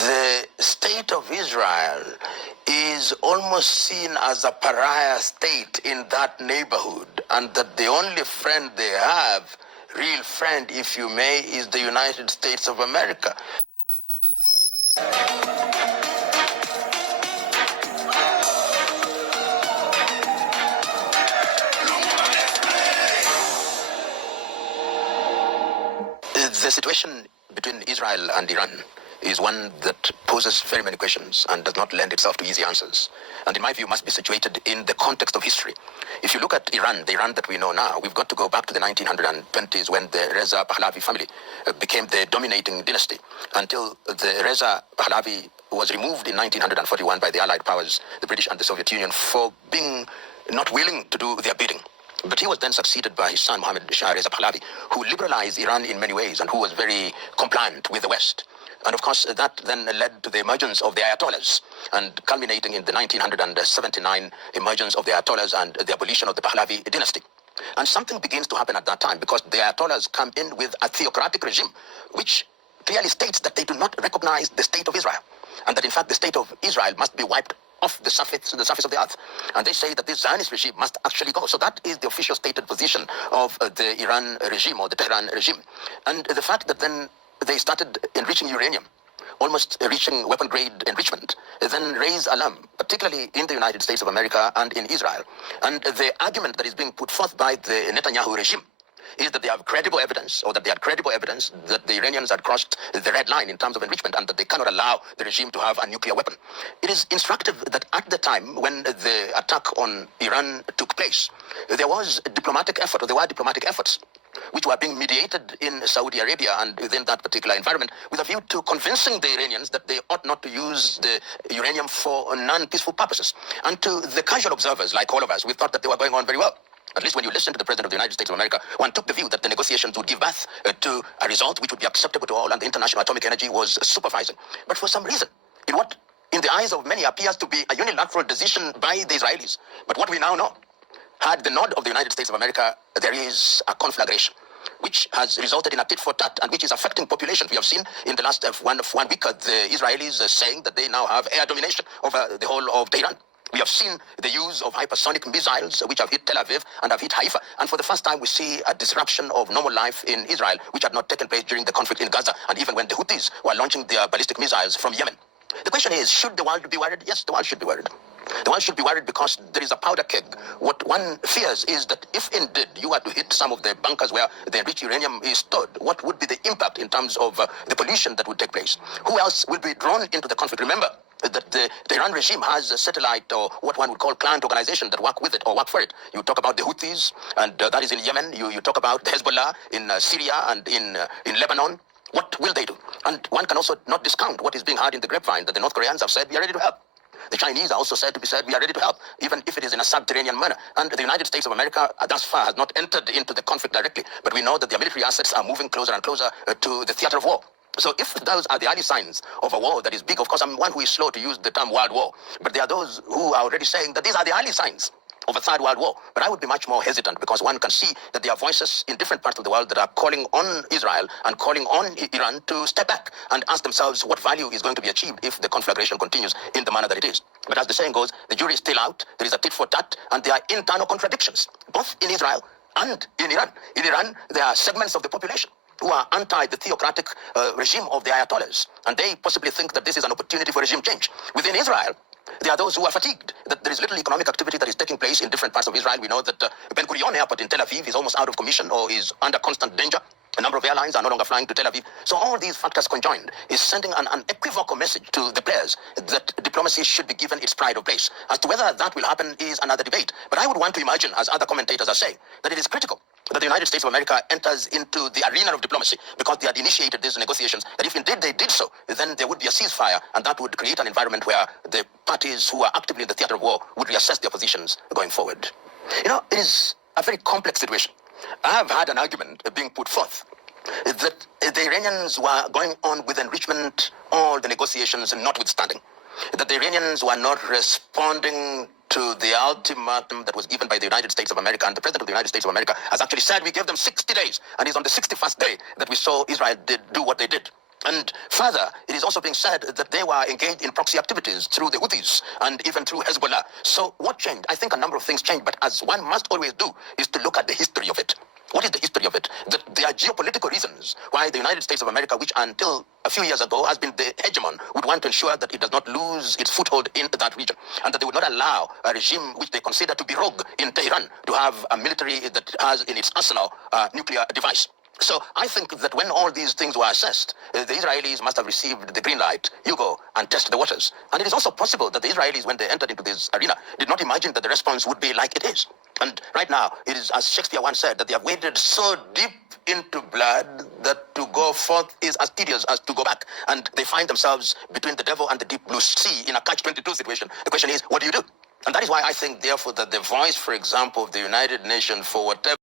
The state of Israel is almost seen as a pariah state in that neighborhood, and that the only friend they have, real friend if you may, is the United States of America. The situation between Israel and Iran is one that poses very many questions and does not lend itself to easy answers. And in my view, must be situated in the context of history. If you look at Iran, the Iran that we know now, we've got to go back to the 1920s when the Reza Pahlavi family became the dominating dynasty, until the Reza Pahlavi was removed in 1941 by the Allied powers, the British and the Soviet Union, for being not willing to do their bidding. But he was then succeeded by his son, Mohammad Shah Reza Pahlavi, who liberalized Iran in many ways and who was very compliant with the West. And of course, that then led to the emergence of the Ayatollahs, and culminating in the 1979 emergence of the Ayatollahs and the abolition of the Pahlavi dynasty. And something begins to happen at that time, because the Ayatollahs come in with a theocratic regime, which clearly states that they do not recognize the state of Israel, and that in fact the state of Israel must be wiped off the surface of the earth. And they say that this Zionist regime must actually go. So that is the official stated position of the Iran regime, or the Tehran regime. And the fact that then they started enriching uranium, almost reaching weapon-grade enrichment, then raised alarm, particularly in the United States of America and in Israel. And the argument that is being put forth by the Netanyahu regime is that they have credible evidence, or that they had credible evidence, that the Iranians had crossed the red line in terms of enrichment, and that they cannot allow the regime to have a nuclear weapon. It is instructive that at the time when the attack on Iran took place, there was a diplomatic effort, or there were diplomatic efforts, which were being mediated in Saudi Arabia and within that particular environment, with a view to convincing the Iranians that they ought not to use the uranium for non-peaceful purposes. And to the casual observers, like all of us, we thought that they were going on very well. At least when you listen to the President of the United States of America, one took the view that the negotiations would give birth to a result which would be acceptable to all, and the International Atomic Energy was supervising. But for some reason, in what in the eyes of many appears to be a unilateral decision by the Israelis, but what we now know, had the nod of the United States of America, there is a conflagration, which has resulted in a tit for tat, and which is affecting populations. We have seen in the last one week the Israelis saying that they now have air domination over the whole of Tehran. We have seen the use of hypersonic missiles which have hit Tel Aviv and have hit Haifa. And for the first time, we see a disruption of normal life in Israel, which had not taken place during the conflict in Gaza, and even when the Houthis were launching their ballistic missiles from Yemen. The question is, should the world be worried? Yes, the world should be worried. The world should be worried because there is a powder keg. What one fears is that if indeed you were to hit some of the bunkers where the enriched uranium is stored, what would be the impact in terms of the pollution that would take place? Who else will be drawn into the conflict? Remember that the Iran regime has a satellite, or what one would call client organization, that work with it or work for it. You talk about the Houthis, and that is in Yemen. You talk about the Hezbollah in Syria and in Lebanon. What will they do? And one can also not discount what is being heard in the grapevine, that the North Koreans have said, we are ready to help. The Chinese are also said to be said, we are ready to help, even if it is in a subterranean manner. And the United States of America, thus far, has not entered into the conflict directly, but we know that their military assets are moving closer and closer to the theater of war. So if those are the early signs of a war that is big, of course, I'm one who is slow to use the term world war, but there are those who are already saying that these are the early signs of a third world war. But I would be much more hesitant, because one can see that there are voices in different parts of the world that are calling on Israel and calling on Iran to step back and ask themselves what value is going to be achieved if the conflagration continues in the manner that it is. But as the saying goes, the jury is still out, there is a tit for tat, and there are internal contradictions, both in Israel and in Iran. In Iran, there are segments of the population who are anti the theocratic regime of the Ayatollahs, and they possibly think that this is an opportunity for regime change. Within Israel, there are those who are fatigued, that there is little economic activity that is taking place in different parts of Israel. We know that Ben Gurion Airport in Tel Aviv is almost out of commission, or is under constant danger. A number of airlines are no longer flying to Tel Aviv. So all these factors conjoined is sending an unequivocal message to the players that diplomacy should be given its pride of place. As to whether that will happen is another debate. But I would want to imagine, as other commentators are saying, that it is critical that the United States of America enters into the arena of diplomacy, because they had initiated these negotiations, that if indeed they did so, then there would be a ceasefire, and that would create an environment where the parties who are actively in the theater of war would reassess their positions going forward. You know, it is a very complex situation. I have had an argument being put forth that the Iranians were going on with enrichment, all the negotiations notwithstanding, that the Iranians were not responding to the ultimatum that was given by the United States of America, and the President of the United States of America has actually said we gave them 60 days, and it's on the 61st day that we saw Israel do what they did. And further, it is also being said that they were engaged in proxy activities through the Houthis and even through Hezbollah. So what changed? I think a number of things changed, but as one must always do, is to look at the history of it. What is the history of it? That there are geopolitical reasons why the United States of America, which until a few years ago has been the hegemon, would want to ensure that it does not lose its foothold in that region, and that they would not allow a regime which they consider to be rogue in Tehran to have a military that has in its arsenal a nuclear device. So I think that when all these things were assessed, the Israelis must have received the green light. You go and test the waters. And it is also possible that the Israelis, when they entered into this arena, did not imagine that the response would be like it is. And right now, it is, as Shakespeare once said, that they have waded so deep into blood that to go forth is as tedious as to go back. And they find themselves between the devil and the deep blue sea in a catch-22 situation. The question is, what do you do? And that is why I think, therefore, that the voice, for example, of the United Nations for whatever